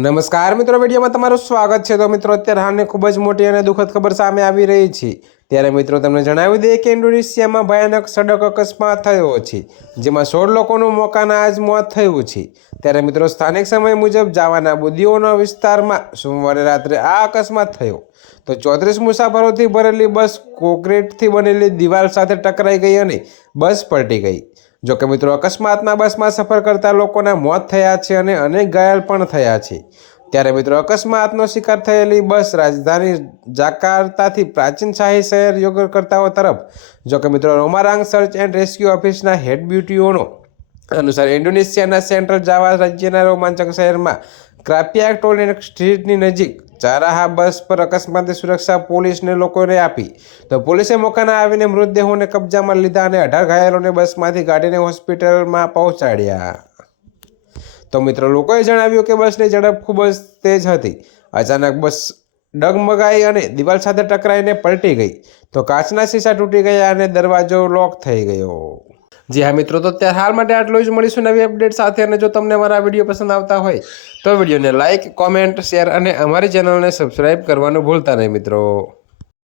નમસ્કાર મિત્રો, વિડીયોમાં તમારું સ્વાગત છે। તો મિત્રો, અત્યારે હાલની ખૂબ જ મોટી અને દુઃખદ ખબર સામે આવી રહી છે। ત્યારે મિત્રો તમને જણાવી દઈએ કે ઇન્ડોનેશિયામાં ભયાનક સડક અકસ્માત થયો છે, જેમાં 16 લોકોનું મોકાના આજ મોત થયું છે। ત્યારે મિત્રો, સ્થાનિક સમય મુજબ જાવાના બુદ્ધિઓના વિસ્તારમાં સોમવારે રાત્રે આ અકસ્માત થયો તો 34 મુસાફરોથી ભરેલી બસ કોન્ક્રીટથી બનેલી દિવાલ સાથે ટકરાઈ ગઈ અને બસ પલટી ગઈ। જોકે મિત્રો, અકસ્માતમાં બસમાં સફર કરતા લોકોના મોત થયા છે અને અનેક ઘાયલ પણ થયા છે। ત્યારે મિત્રો, અકસ્માતનો શિકાર થયેલી બસ રાજધાની જાકાર્તાથી પ્રાચીન શાહી શહેર યોગકર્તાઓ તરફ। જોકે મિત્રો, રોમારાંગ સર્ચ એન્ડ રેસ્ક્યુ ઓફિસના હેડ બ્યુટીઓનો અનુસાર ઇન્ડોનેશિયાના સેન્ટ્રલ જાવા રાજ્યના રોમાંચક શહેરમાં ક્રાપિયાક ટોલ સ્ટ્રીટની નજીક ચારાહા બસ પર અકસ્માતની સુરક્ષા પોલીસને લોકોને આપી તો પોલીસે મોકાના આવીને મૃતદેહોને કબજામાં લીધા અને 18 ઘાયલોને બસમાંથી કાઢીને હોસ્પિટલમાં પહોંચાડ્યા। તો મિત્રો, લોકોએ જણાવ્યું કે બસની ઝડપ ખૂબ જ તેજ હતી। અચાનક બસ ડગમગાઈ અને દિવાલ સાથે ટકરાઈને પલટી ગઈ તો કાચના શીશા તૂટી ગયા અને દરવાજો લોક થઈ ગયો। જી હા મિત્રો, તો અત્યારે હાલ માટે આટલું જ। મળીશું નવી અપડેટ સાથે। અને જો તમને અમારા વિડીયો પસંદ આવતા હોય તો વિડીયોને લાઇક, કોમેન્ટ, શેર અને અમારી ચેનલને સબસ્ક્રાઈબ કરવાનું ભૂલતા નહીં મિત્રો।